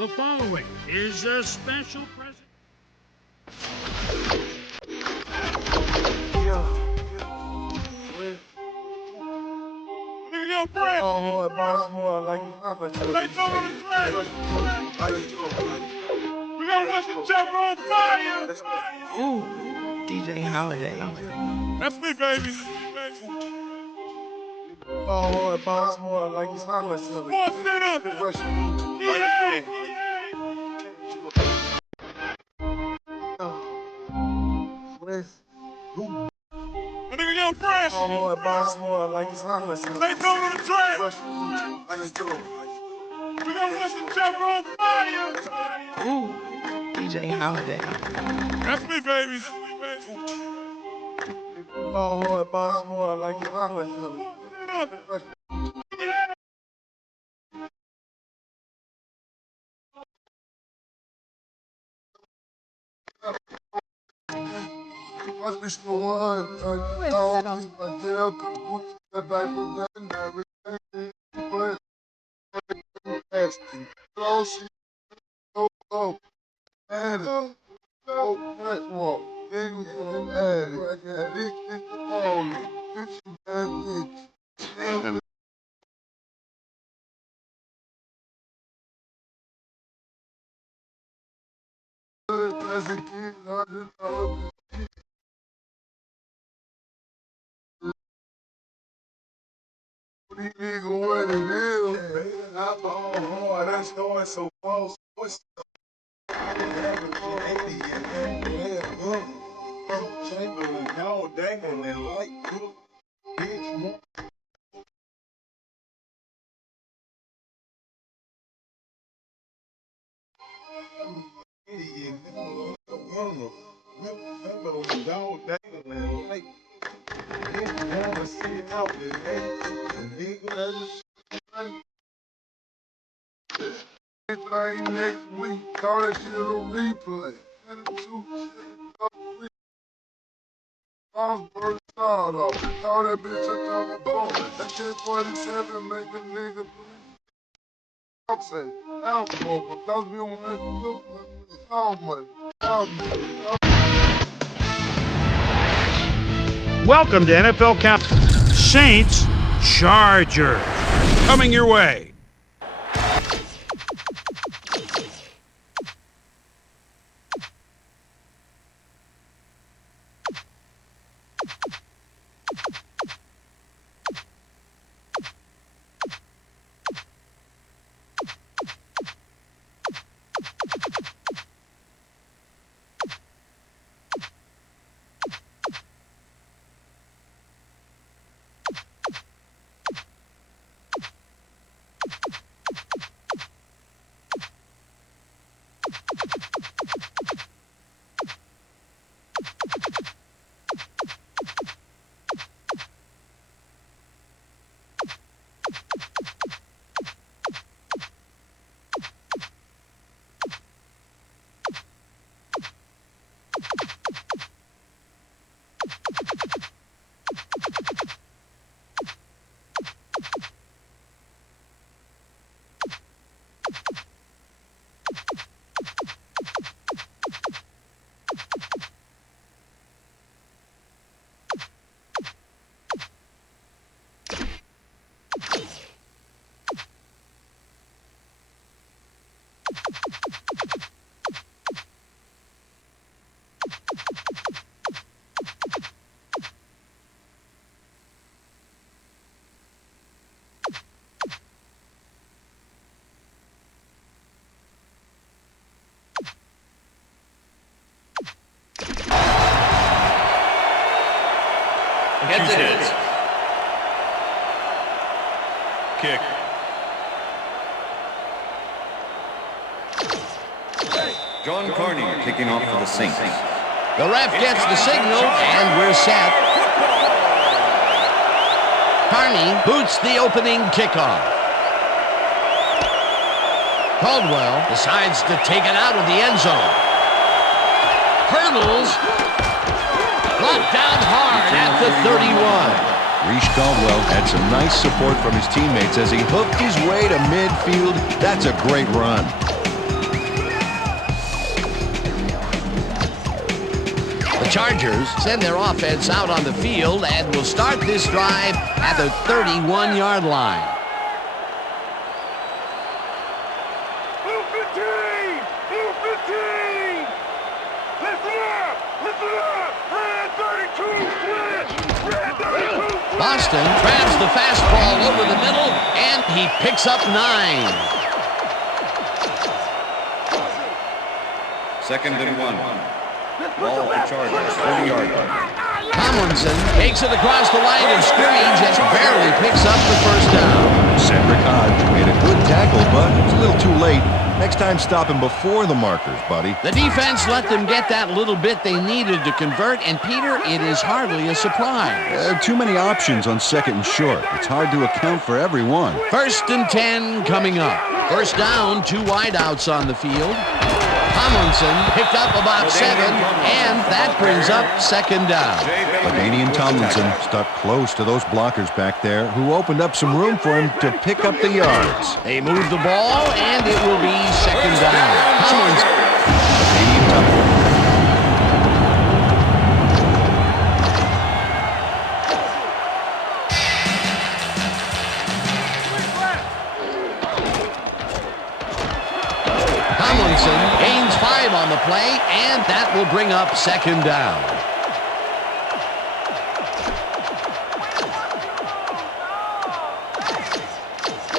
The following is a special present. Yo, Brad! Oh, boss, more like Let's go to the track! We gotta let the jumper on fire! Ooh, DJ Holiday. That's me, baby. oh, boss, more like he's not listening. Come on, sit up! Nigga, yo, Fresh! Oh, boss, more like he's not listening. Let's go to the track! We gotta let the jumper on fire! Ooh, DJ Holiday. That's me, baby. Oh, boss, more like he's not listening. Must be the one. That's going so close. What's y'all dangling and light, bitch. Dog dangling like never see it out there. Next week, call that shit a replay. Osborne start off. Call that bitch a bone. That shit 47 make a nigga I'm saying, alcohol, because we don't want to look how much. Welcome to NFL Cap Saints Chargers. Coming your way. Heads it is. Kick. John Carney kicking off for the Saints. The ref gets the signal, and we're set. Carney boots the opening kickoff. Caldwell decides to take it out of the end zone. Hurdles. Brought down hard at the 31. Reece Caldwell had some nice support from his teammates as he hooked his way to midfield. That's a great run. Chargers send their offense out on the field and will start this drive at the 31-yard line. Blue 15! Blue 15! Listen up! Listen up! Red 32! Switch! Red 32! Switch! Boston grabs the fastball over the middle, and he picks up 9. 2nd and 1. Ball at the Chargers, 40-yard line. Tomlinson takes it across the line of scrimmage and barely picks up the first down. Cedric Hodge made a good tackle, but it's a little too late. Next time, stop him before the markers, buddy. The defense let them get that little bit they needed to convert, and Peter, it is hardly a surprise. Too many options on 2nd and short. It's hard to account for everyone. 1st and 10 coming up. First down, 2 wideouts on the field. Tomlinson picked up about 7, and that brings up 2nd down. LaDainian Tomlinson stuck close to those blockers back there, who opened up some room for him to pick up the yards. They move the ball, and it will be 2nd down. Tomlinson. LaDainian Tomlinson. Gains 5 on the play, and that will bring up 2nd down.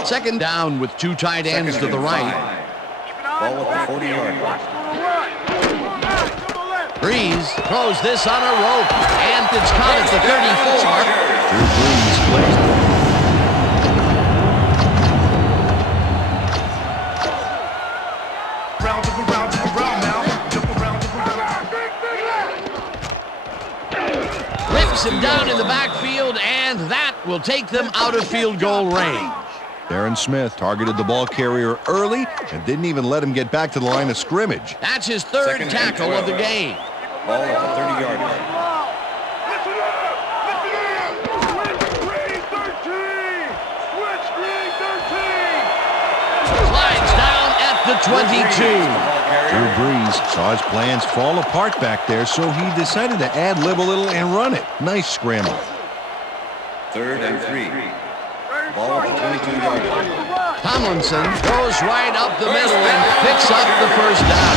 Second down with 2 tight ends to the right. Ball at the 40-yard line. Breeze throws this on a rope, and it's caught at the 34. Drew Brees plays. Him down in the backfield, and that will take them out of field goal range. Darren Smith targeted the ball carrier early and didn't even let him get back to the line of scrimmage. That's his 3rd tackle of the game. Ball at the 30-yard line. Listen up! Switch screen 13! Switch screen 13! Slides down at the 22. Drew Brees saw his plans fall apart back there, so he decided to ad-lib a little and run it. Nice scramble. 3rd and 3. Ball at the 22-yard line. Tomlinson goes right up the middle and picks up the first down.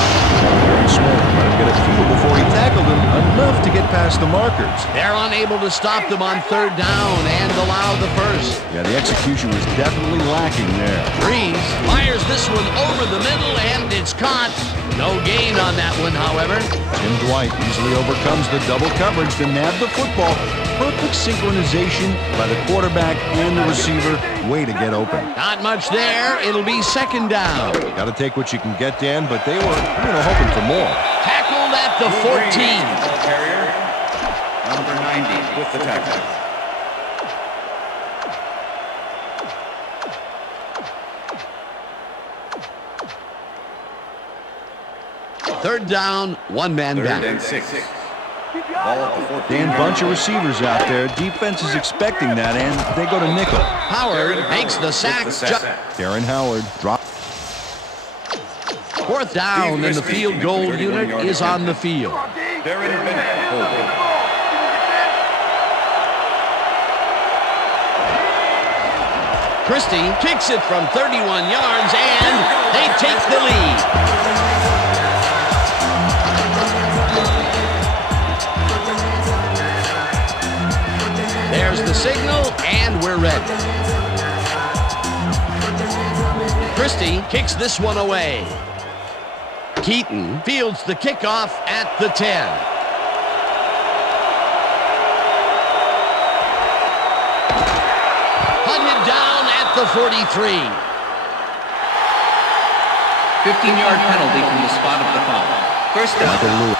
Darren Smith let him get a few before he tackled him, enough to get past the markers. They're unable to stop them on 3rd down and allow the first. Yeah, the execution was definitely lacking there. Breeze fires this one over the middle, and it's caught. No gain on that one, however. Tim Dwight easily overcomes the double coverage to nab the football. Perfect synchronization by the quarterback and the receiver. Way to get open. Not much there. It'll be 2nd down. Got to take what you can get, Dan, but they were, hoping for more. Tackled at the 14. Ball carrier, number 90 with the tackle. Third down, 1 man 3rd down. and 6. Ball at the 14. Dan, bunch of receivers out there. Defense is expecting that, and they go to nickel. Howard makes the sack. Darren Howard dropped. 4th down, and the field goal unit is on the field. Darren Bennett holding. Christie kicks it from 31 yards, and they take the lead. There's the signal, and we're ready. Christie kicks this one away. Keaton fields the kickoff at the 10. Hunted down at the 43. 15-yard penalty from the spot of the foul. First down. Michael Lewis.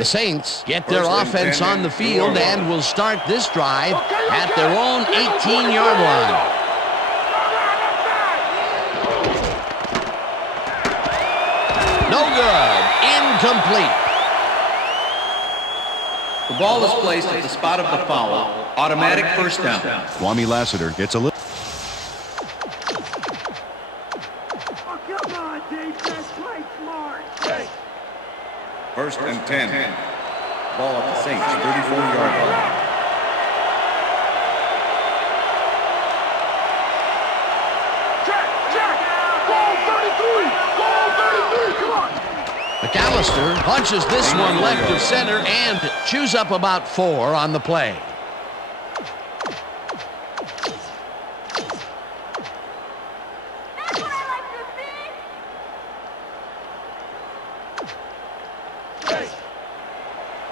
The Saints get their offense on the field and will start this drive at their own 18-yard line. No good. Incomplete. The ball is placed at the spot of the foul. Automatic first down. Kwame Lassiter gets a little. First and 10. Ball at the Saints, 34-yard line. McAllister punches this one left of center and chews up about 4 on the play.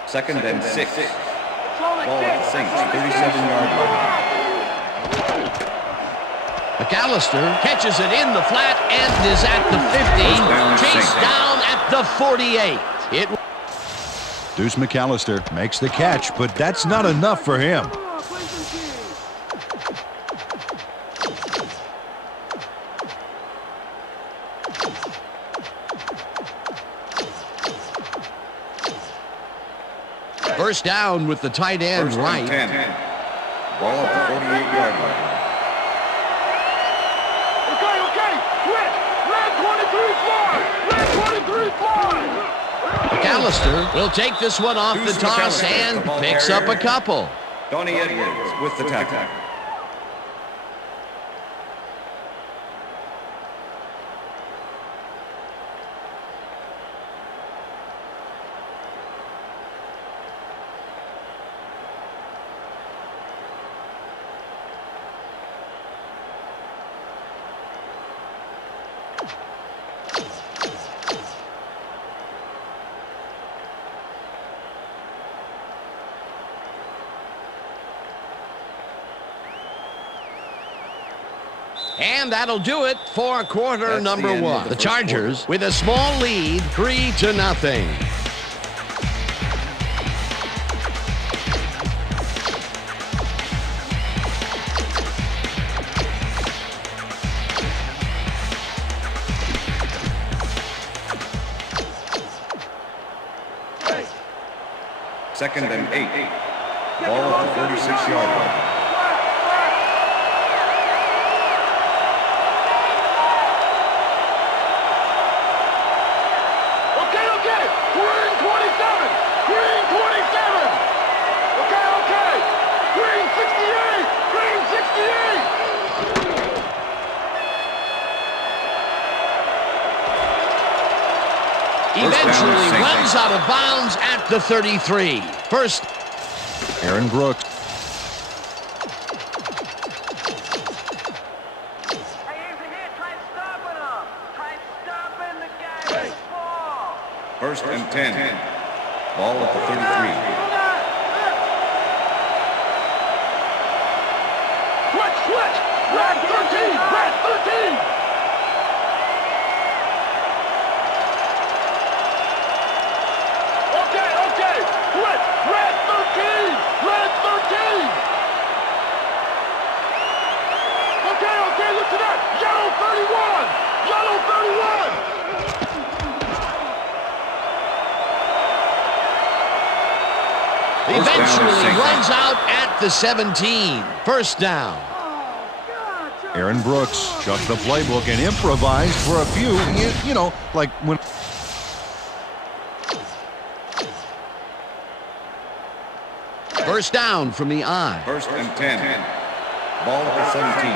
Second and 6. Ball at the Saints, 37-yard line. McAllister catches it in the flat and is at the 50. Chased down at the 48. Deuce McAllister makes the catch, but that's not enough for him. First down with the tight end right. 10. Ball at the 48-yard line. McAllister will take this one off the toss and picks up a couple. Donnie Edwards with the tackle. And that'll do it for quarter number 1. The Chargers with a small lead, 3-0. Second and 8. Ball at the 46-yard line. Eventually runs out of bounds at the 33. First, Aaron Brooks. First and 10. Ball at the 33. Red 13! Red 13! Eventually runs out at the 17. First down. Aaron Brooks chucked the playbook and improvised for a few, you know, like when... First down from the I. First and 10. Ball at the 17.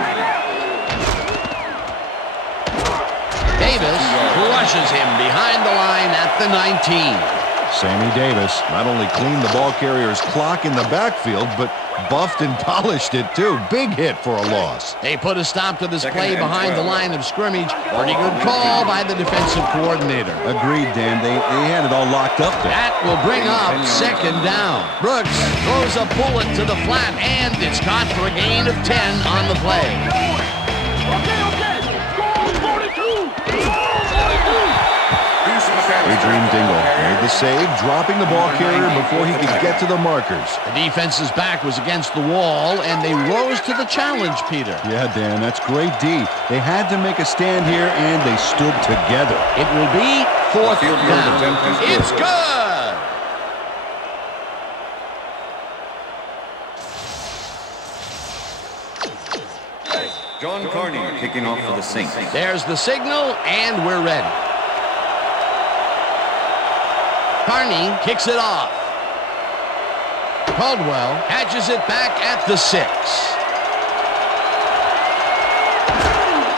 Davis crushes him behind the line at the 19. Sammy Davis not only cleaned the ball carrier's clock in the backfield, but buffed and polished it too. Big hit for a loss. They put a stop to this play behind the line of scrimmage. Pretty good call by the defensive coordinator. Agreed, Dan. They had it all locked up there. That will bring up second down. Brooks throws a bullet to the flat, and it's caught for a gain of 10 on the play. Okay. Score 42! Score 42! Adrian Dingle made the save, dropping the ball carrier before he could get to the markers. The defense's back was against the wall, and they rose to the challenge, Peter. Yeah, Dan, that's great D. They had to make a stand here, and they stood together. It will be fourth Field goal down. attempt is good. It's good! John Carney kicking off for the Saints. There's the signal, and we're ready. Carney kicks it off. Caldwell catches it back at the 6.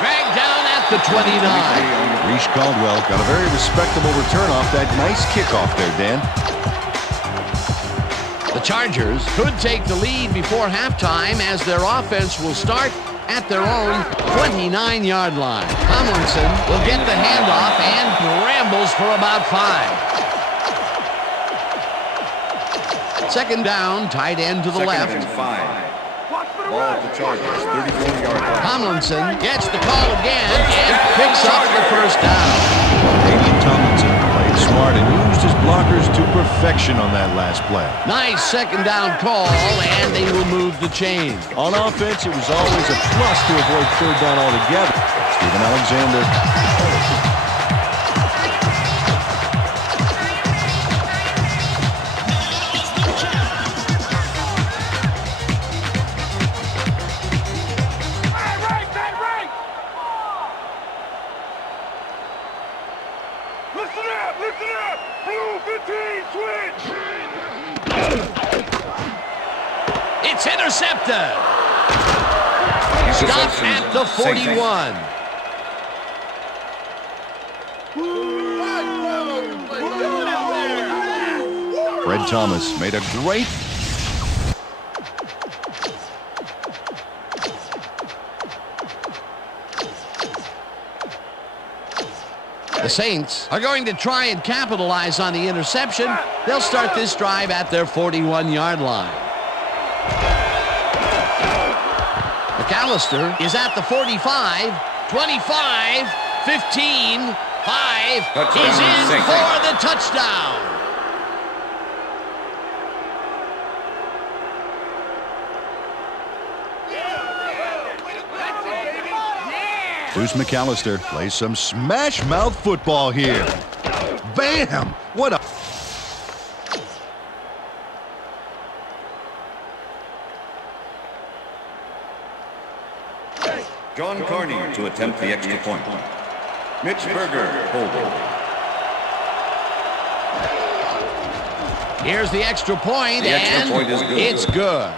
Dragged down at the 29. Reese Caldwell got a very respectable return off that nice kickoff there, Dan. The Chargers could take the lead before halftime as their offense will start at their own 29-yard line. Tomlinson will get the handoff and brambles for about 5. Second down, tight end to the left. Second and 5. Ball at the Chargers, 34-yard line. Tomlinson gets the call again and picks up the first down. Damian Tomlinson played smart and used his blockers to perfection on that last play. Nice second down call, and they will move the chain. On offense, it was always a plus to avoid third down altogether. Steven Alexander. It's intercepted. Stopped at the 41. Fred Thomas made a great... The Saints are going to try and capitalize on the interception. They'll start this drive at their 41-yard line. McAllister is at the 45, 25, 15, 5. He's in for the touchdown. Bruce McAllister plays some smash-mouth football here. Bam! What a... John Carney to attempt the extra point. Mitch Berger holding. Here's the extra point, The extra and point is good. it's good.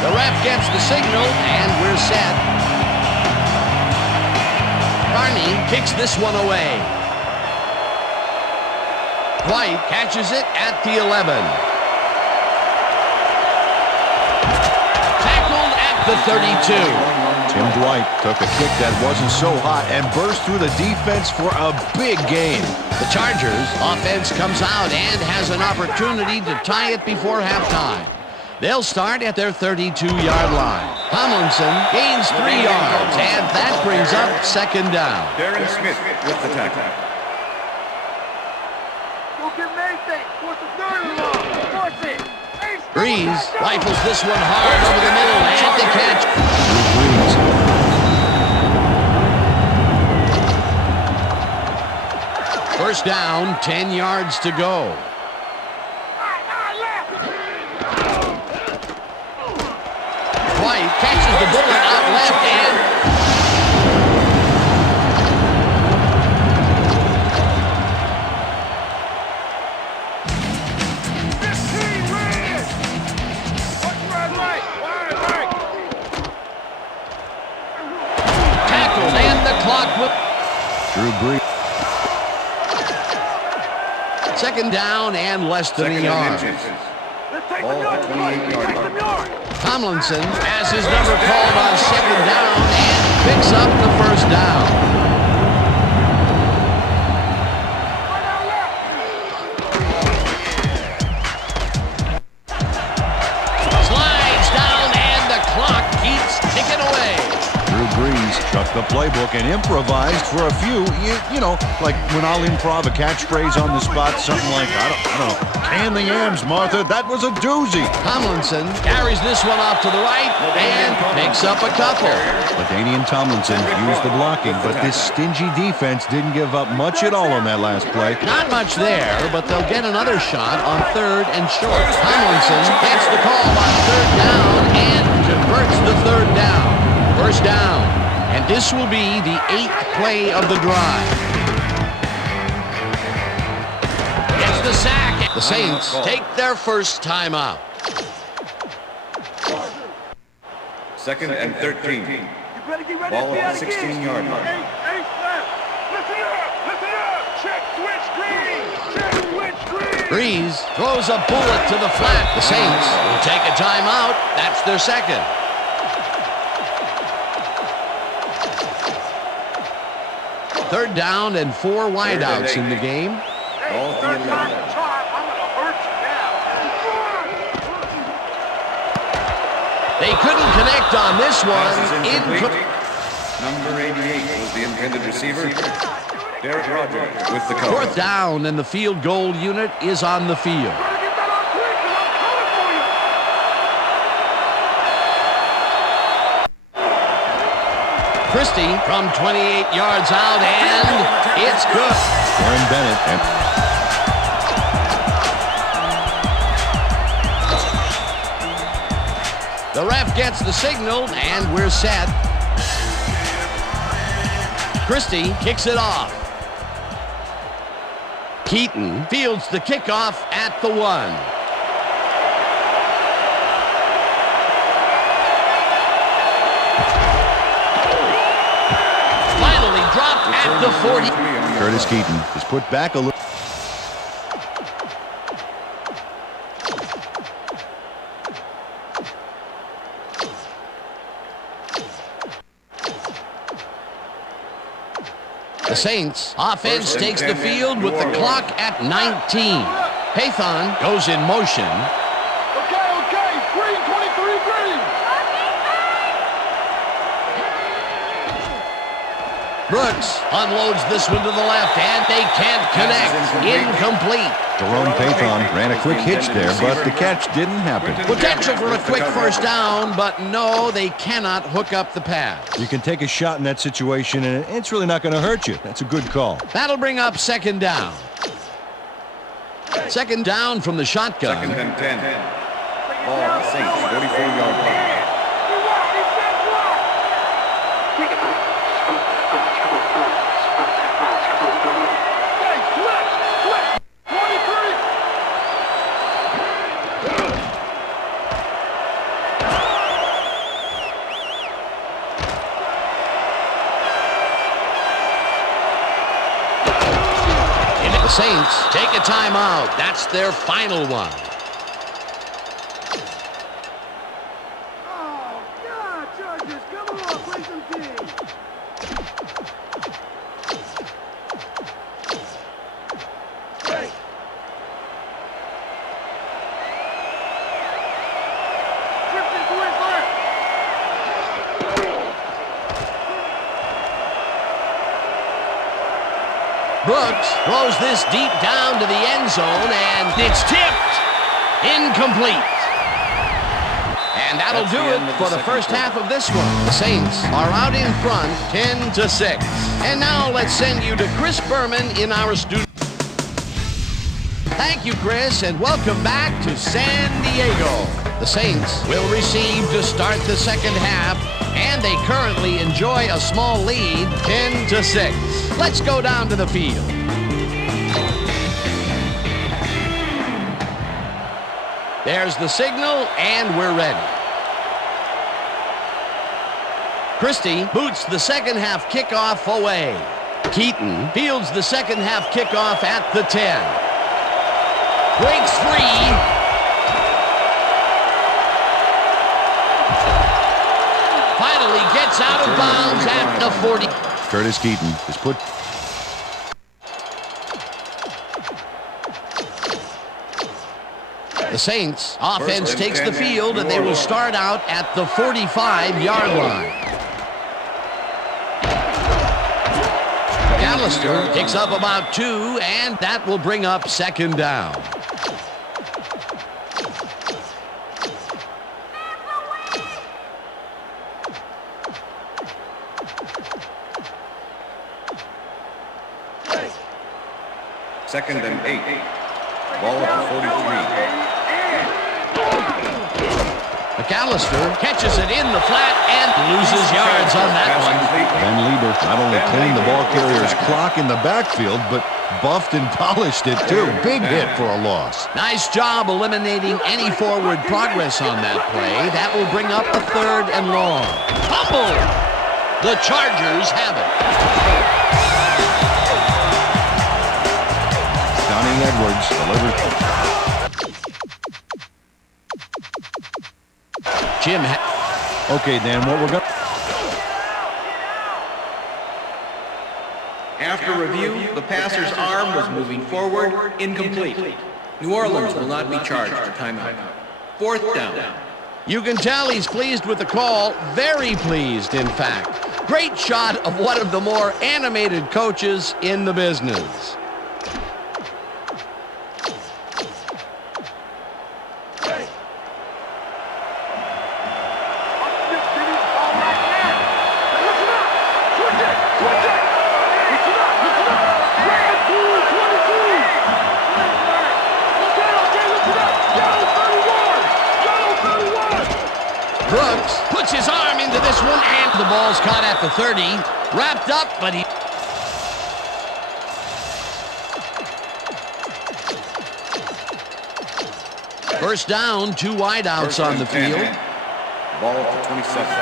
The ref gets the signal, and we're set. Carney kicks this one away. White catches it at the 11. Tackled at the 32. Tim Dwight took a kick that wasn't so hot and burst through the defense for a big gain. The Chargers offense comes out and has an opportunity to tie it before halftime. They'll start at their 32-yard line. Tomlinson gains 3 yards, and that brings up second down. Darren Smith with the tackle. Breeze rifles this one hard over the middle, and the catch. First down, 10 yards to go. White catches the bullet out left, and tackled, and the clock will... Drew Brees. Second down and less than a yard. Ball at the 28-yard line. Tomlinson has his number called on second down and picks up the first down. Took the playbook and improvised for a few. You know, like when I'll improv a catchphrase on the spot, something like, I don't know, can the yams, Martha. That was a doozy. Tomlinson carries this one off to the right and picks up a couple. LaDainian Tomlinson used the blocking, but this stingy defense didn't give up much at all on that last play. Not much there, but they'll get another shot on 3rd and short. Tomlinson gets the call on 3rd down and converts the 3rd down. 1st down, and this will be the 8th play of the drive. Gets the sack. The Saints take their first timeout. 2nd and 13. Ball at the 16-yard line. Breeze throws a bullet to the flat. The Saints will take a timeout. That's their 2nd. Third down and 4 wideouts in the game. Ball at the 11. They couldn't connect on this Pass one. is incomplete. Number 88 was the intended receiver. Derek Rogers with the cover. 4th down, and the field goal unit is on the field. Christie from 28 yards out, and it's good. Aaron Bennett. The ref gets the signal, and we're set. Christie kicks it off. Keaton fields the kickoff at the 1. Finally dropped at the 40. Curtis Keaton is put back a little. The Saints offense takes the field with the clock at 19. Pathon goes in motion. Okay, green, 23, green. Brooks unloads this one to the left, and they can't connect. Incomplete. Jerome Pathon ran a quick hitch there, but the catch didn't happen. Potential for a quick 1st down, but no, they cannot hook up the pass. You can take a shot in that situation, and it's really not going to hurt you. That's a good call. That'll bring up 2nd down. 2nd down from the shotgun. 2nd and 10. Ball at the Saints, 44-yard line. Saints take a timeout. That's their final one. Oh, God, Chargers, come on, play some team. Hey. Brooks throws this deep down to the end zone, and it's tipped. Incomplete. And that'll do it for the first half of this one. The Saints are out in front, 10-6. And now let's send you to Chris Berman in our studio. Thank you, Chris, and welcome back to San Diego. The Saints will receive to start the second half, and they currently enjoy a small lead, 10-6. Let's go down to the field. There's the signal, and we're ready. Christie boots the second half kickoff away. Keaton fields the second half kickoff at the 10. Breaks free. Finally gets out of bounds at the 40. Curtis Keaton is put. The Saints offense takes the field, and they will start out at the 45-yard line. McAllister picks up about 2, and that will bring up second down. Second and 8. Ball at the 43. McAllister catches it in the flat and loses yards on that one. Ben Lieber not only cleaned the ball carrier's clock in the backfield, but buffed and polished it too. Big hit for a loss. Nice job eliminating any forward progress on that play. That will bring up a 3rd and long. Fumble! The Chargers have it. Johnny Edwards delivers. Jim. Okay, Dan, what we're going. After review, the passer's arm was moving forward, incomplete. New Orleans will not be charged for timeout. 4th down. You can tell he's pleased with the call. Very pleased, in fact. Great shot of one of the more animated coaches in the business. Brooks puts his arm into this one, and the ball's caught at the 30. Wrapped up, but he... First down, 2 wideouts on the field. Ball at the 27.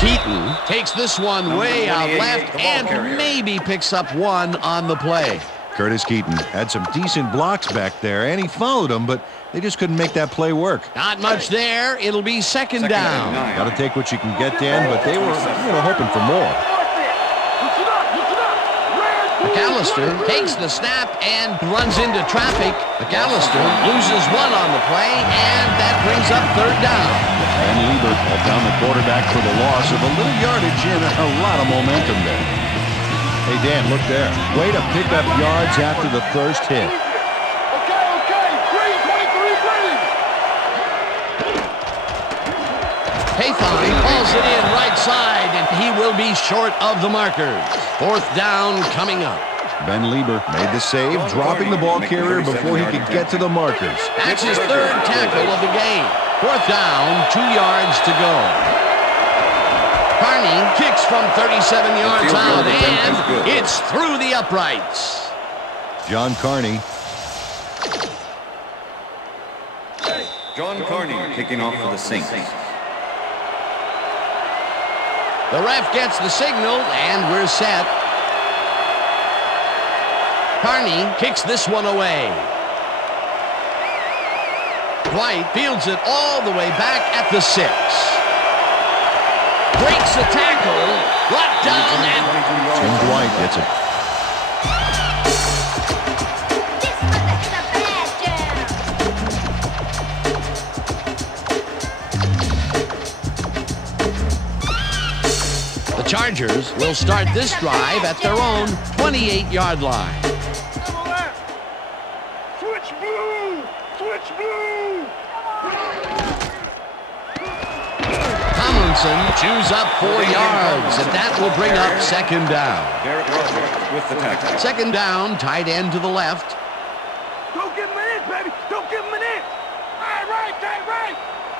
Keaton takes this one way out left and maybe picks up 1 on the play. Curtis Keaton had some decent blocks back there, and he followed them, but they just couldn't make that play work. Not much there. It'll be second down. Got to take what you can get, Dan, but they were, hoping for more. McAllister takes the snap and runs into traffic. McAllister loses 1 on the play, and that brings up 3rd down. Ben Lieber pulled down the quarterback for the loss of a little yardage and a lot of momentum there. Hey, Dan, look there. Way to pick up yards after the first hit. Haython hauls it in right side, and he will be short of the markers. 4th down coming up. Ben Lieber made the save, dropping the ball carrier before he could get to the markers. That's his 3rd tackle of the game. 4th down, 2 yards to go. Carney kicks from 37 yards out, and it's through the uprights. John Carney. John Carney kicking off for the Saints. The ref gets the signal, and we're set. Carney kicks this one away. White fields it all the way back at the 6. Breaks the tackle, brought down, and Tim Dwight gets it. the Chargers will start this drive at their own 28-yard line. Switch blue! Switch blue! Tomlinson chews up 4 yards, and that will bring up second down. With the tackle. Second down, tight end to the left. Don't give him an inch, baby! Don't give him an inch! Right, right!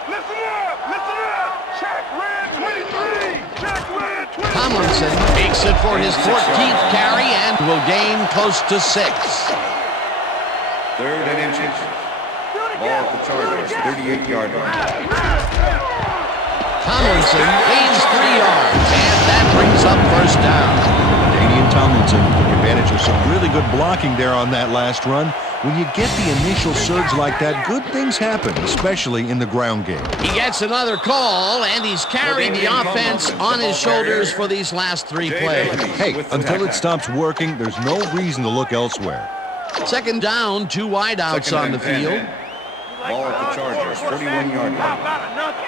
Listen up! Listen up! Check red 23! Check red 23! Tomlinson takes it for his 14th carry and will gain close to 6. 3rd and inches. Ball at the Chargers, 38-yard line. Tomlinson gains 3 yards, and that brings up first down. Damian Tomlinson took advantage of some really good blocking there on that last run. When you get the initial surge like that, good things happen, especially in the ground game. He gets another call, and he's carried the offense on his shoulders for these last 3 plays. Hey, until it stops working, there's no reason to look elsewhere. Second down, 2 wideouts on the field. Ball at the Chargers, 31-yard line.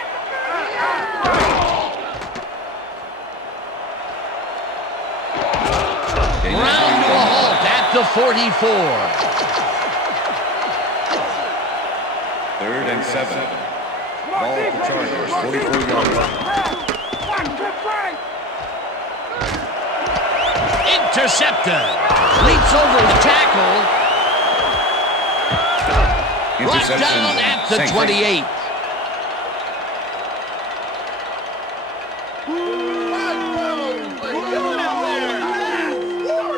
Ground to a halt at the 44. 3rd and 7. Ball at the Chargers, 44-yard line. Intercepted. Leaps over his tackle. Brought down at the 28.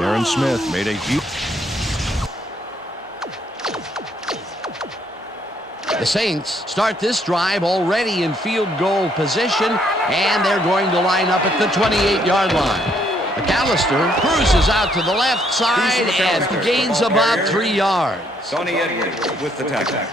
Aaron Smith made a huge... The Saints start this drive already in field goal position, and they're going to line up at the 28-yard line. McAllister cruises out to the left side and gains about 3 yards. Sonny Edwards with the tackle.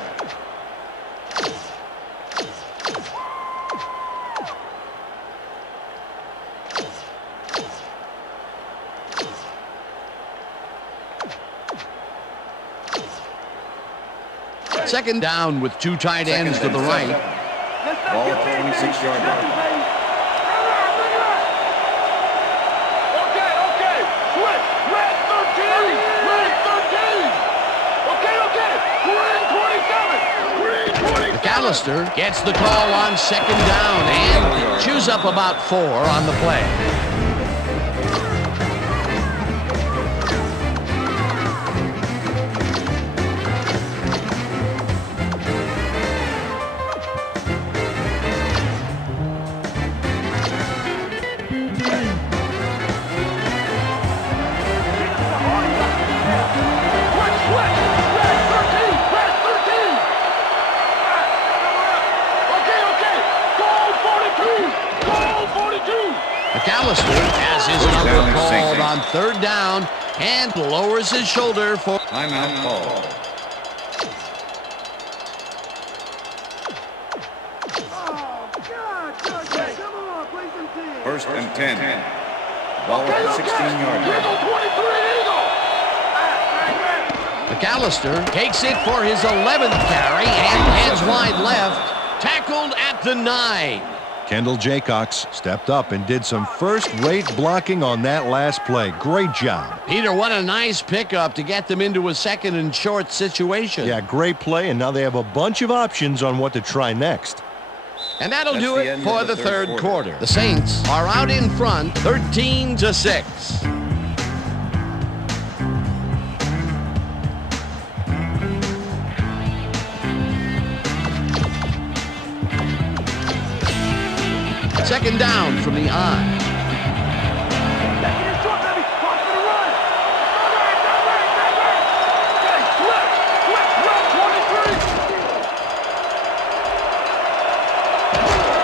Second down with 2 tight ends to the right. Ball at the 26-yard line. McAllister gets the call on second down and chews up about 4 on the play. McAllister has his number called on 3rd down and lowers his shoulder for Timeout call. First and 10. Ball at the 16-yard line. McAllister takes it for his 11th carry and heads wide left, tackled at the 9. Kendall Jaycox stepped up and did some first-rate blocking on that last play. Great job. Peter, what a nice pickup to get them into a 2nd and short situation. Yeah, great play, and now they have a bunch of options on what to try next. And that'll That's do the it end for of the the third third quarter. The Saints are out in front, 13-6. Second down from the I.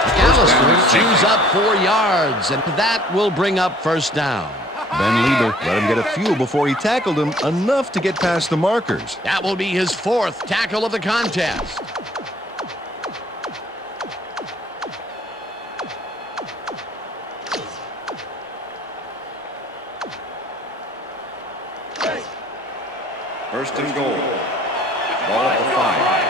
McAllister chews up 4 yards, and that will bring up first down. Ben Lieber let him get a few before he tackled him enough to get past the markers. That will be his 4th tackle of the contest. First and goal. Ball at the 5.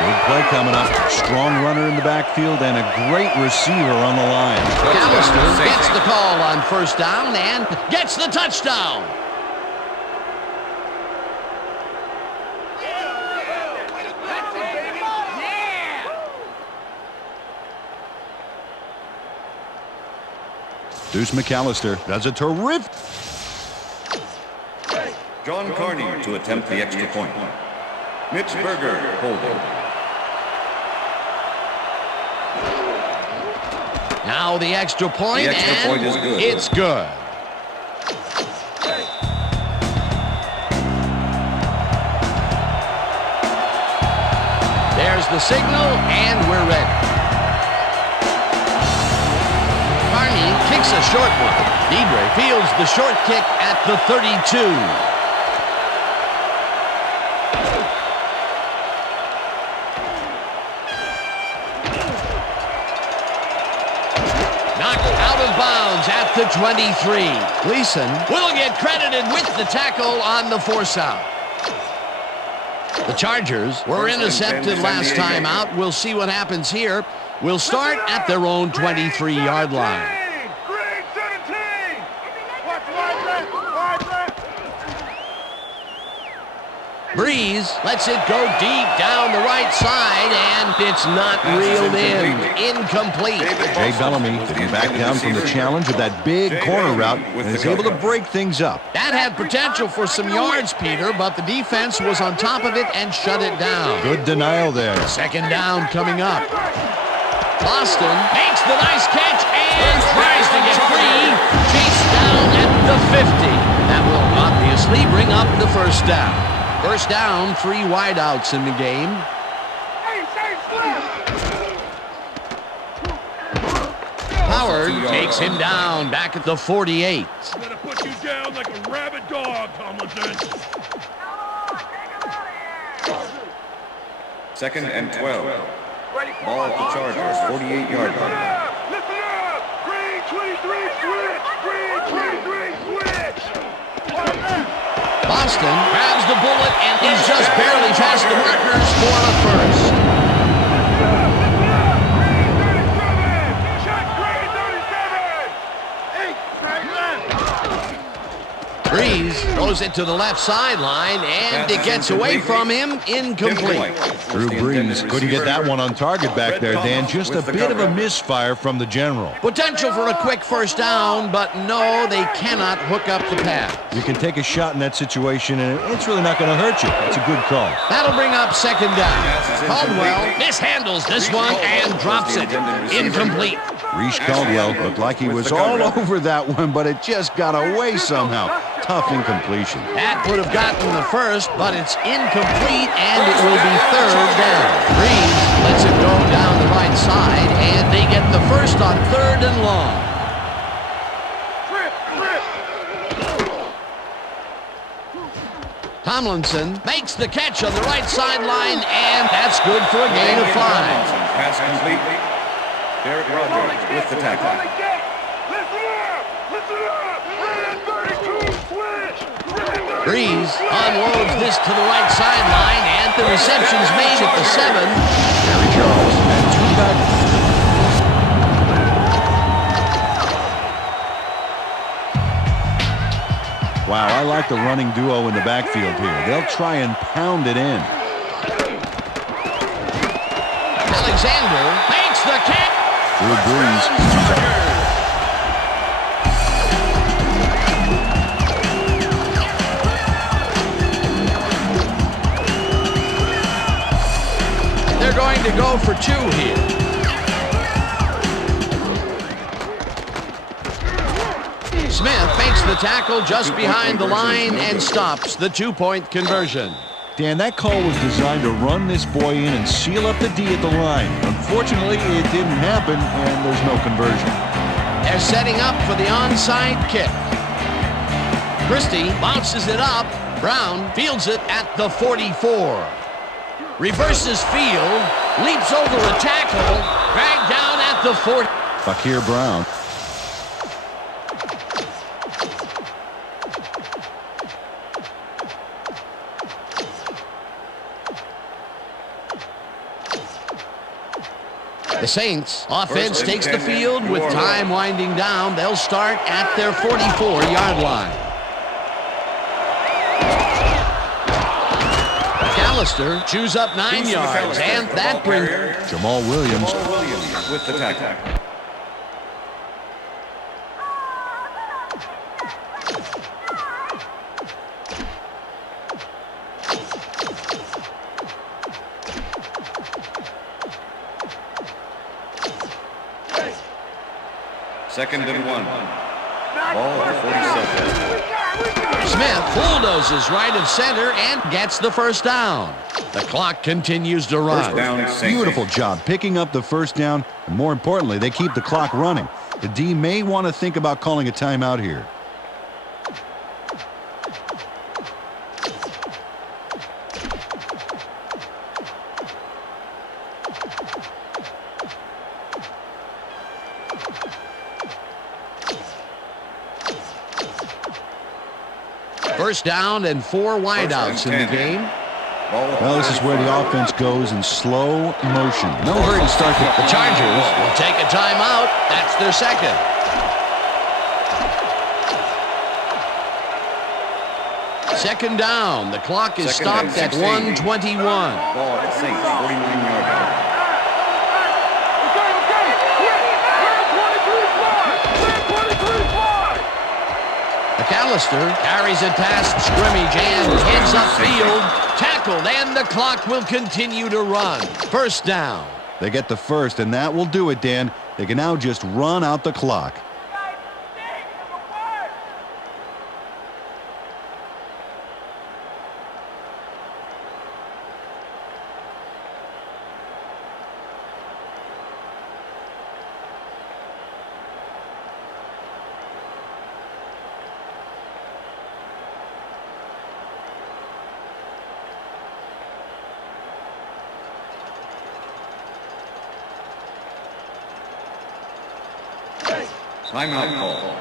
Big play coming up. Strong runner in the backfield and a great receiver on the line. McAllister gets the call on first down and gets the touchdown. Deuce McAllister does a terrific... John Carney to attempt the extra point. Mitch Berger holding. Now the extra point, The extra and point is good. It's good. There's the signal, and we're ready. Carney kicks a short one. Deidre fields the short kick at the 32. At the 23. Gleason will get credited with the tackle on the force out. The Chargers were intercepted last time out. We'll see what happens here. will start at their own 23-yard line. Green 17. Watch wide left. Wide left. Breeze lets it go deep down the right side, and it's not reeled in. Incomplete. Jay Bellamy didn't back down from the challenge of that big corner route and is able to break things up. That had potential for some yards, Peter, but the defense was on top of it and shut it down. Good denial there. Second down coming up. Boston makes the nice catch and tries to get free. Chased down at the 50. That will obviously bring up the first down. First down, 3 wideouts in the game. Howard takes him down back at the 48. I'm gonna put you down like a rabid dog, Tomlinson. Second and 12. Ball at the Chargers, 48-yard line. Listen up. Green 23 switch. Green 23 switch. Wide left. Boston grabs the bullet and is just barely past the markers for a first. Breeze throws it to the left sideline, and it gets away from him. Incomplete. Drew Brees couldn't get that one on target back there, Dan. Just a bit of a misfire from the general. Potential for a quick first down, but no, they cannot hook up the pass. You can take a shot in that situation, and it's really not going to hurt you. It's a good call. That'll bring up second down. Caldwell mishandles this one and drops it. Incomplete. Reese Caldwell looked like he was all over that one, but it just got away somehow. Tough incompletion. That would have gotten the first, but it's incomplete, and it will be third down. Breeze lets it go down the right side, and they get the first on third and long. Tomlinson makes the catch on the right sideline, and that's good for a gain of 5. Pass complete. Derek Rogers with the tackle. Breeze unloads this to the right sideline, and the reception's made at the 7. Jerry Jones and 2 back. Wow, I like the running duo in the backfield here. They'll try and pound it in. Alexander makes the catch. Drew Brees. They're going to go for 2 here. Smith makes the tackle just behind the line and stops the 2-point conversion. Dan, that call was designed to run this boy in and seal up the D at the line. Unfortunately, it didn't happen, and there's no conversion. They're setting up for the onside kick. Christie bounces it up. Brown fields it at the 44. Reverses field, leaps over a tackle, dragged down at the 40. Fakir Brown. The Saints offense takes the field with time winding down. They'll start at their 44-yard line. McAllister chews up 9 yards, and that brings Jamal Williams. With the tackle. Second and 1. Ball at the 47. Smith bulldozes right of center and gets the first down. The clock continues to run. First down, Saints. Beautiful job picking up the first down, and more importantly, they keep the clock running. The D may want to think about calling a timeout here. First down and 4 wideouts in the game. Well, this is where the offense goes in slow motion. No hurry to start The Chargers will take a timeout. That's their second. Second down. The clock is stopped at 1:21. Ball at the Saints, 49-yard line. McAllister carries it past scrimmage and heads upfield. Tackled, and the clock will continue to run. First down. They get the first, and that will do it, Dan. They can now just run out the clock. Timeout call.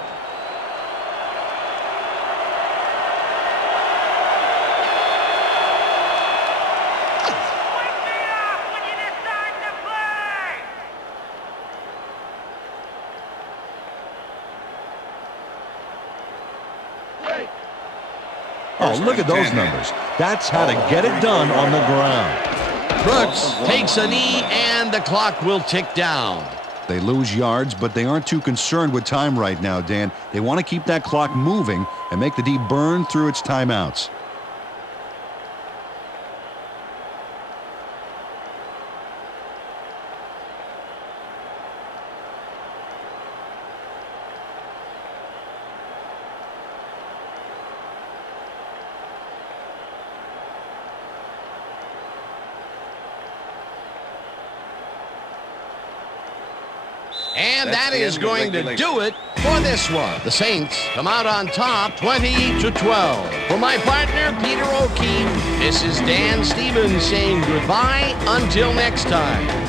Oh, look at those numbers. That's how to get it done on the ground. Brooks takes a knee, and the clock will tick down. They lose yards, but they aren't too concerned with time right now, Dan. They want to keep that clock moving and make the D burn through its timeouts. And that is going to do it for this one. The Saints come out on top 20-12. For my partner, Peter O'Keefe, this is Dan Stevens saying goodbye until next time.